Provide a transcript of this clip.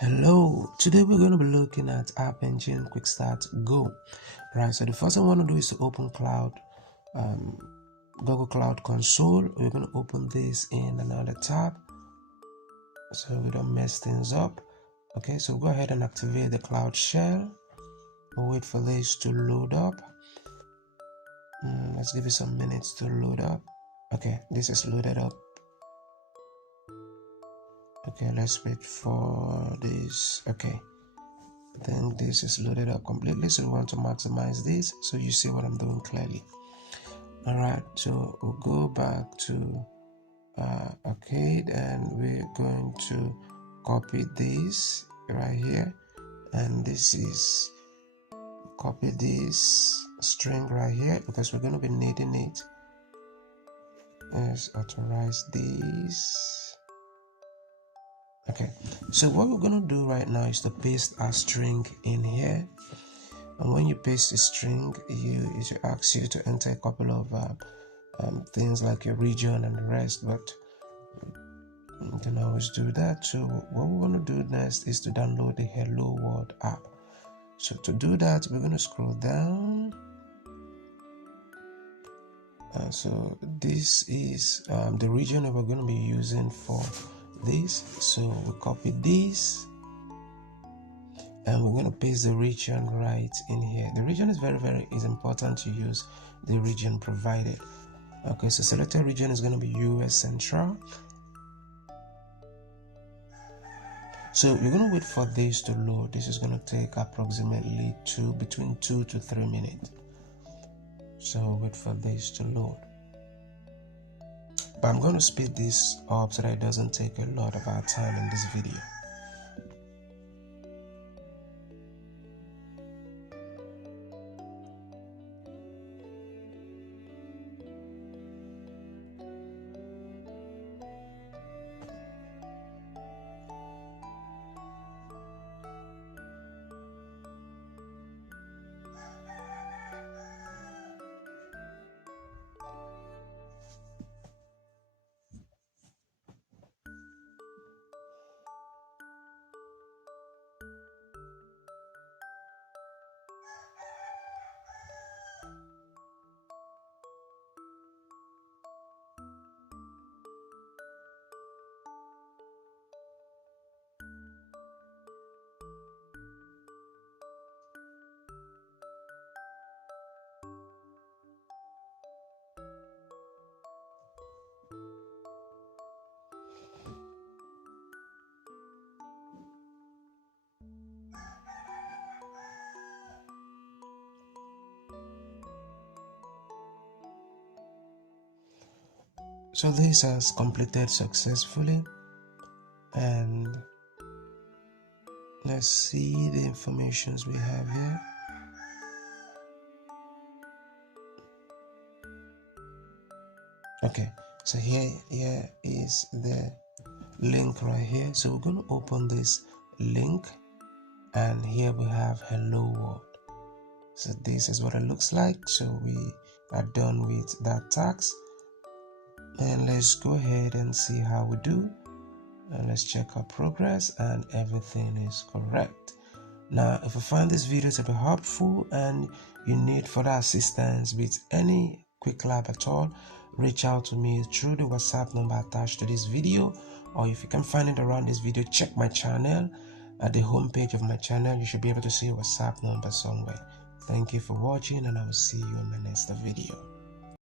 Hello, today we're going to be looking at App Engine Qwik Start Go. Right, so the first thing I want to do is to open Google Cloud Console. We're going to open this in another tab so we don't mess things up. Okay, so go ahead and activate the Cloud Shell. We'll wait for this to load up. Let's give it some minutes to load up. Okay, this is loaded up. Okay, let's wait for this. Okay, I think this is loaded up completely, so we want to maximize this so you see what I'm doing clearly. All right, so we'll go back to Arcade, and we're going to copy this right here, and this is copy this string right here because we're going to be needing it. Let's authorize this. Okay, so what we're going to do right now is to paste our string in here, and when you paste the string, it will ask you to enter a couple of things like your region and the rest, but you can always do that. So what we want to do next is to download the Hello World app. So to do that, we're going to scroll down. So this is the region that we're going to be using for this. So we copy this and we're going to paste the region right in here. The region is very important to use the region provided. Okay, so selected region is going to be US Central. So you're going to wait for this to load. This is going to take approximately between 2 to 3 minutes. So wait for this to load. But I'm going to speed this up so that it doesn't take a lot of our time in this video. So this has completed successfully, and let's see the informations we have here. Okay, so here is the link right here. So we're going to open this link, and here we have Hello World. So this is what it looks like. So we are done with that task, and let's go ahead and see how we do, and let's check our progress, and everything is correct. Now if you find this video to be helpful and you need further assistance with any Qwik Lab at all, reach out to me through the WhatsApp number attached to this video, or if you can find it around this video, check my channel. At the home page of my channel, you should be able to see a WhatsApp number somewhere. Thank you for watching, and I will see you in my next video.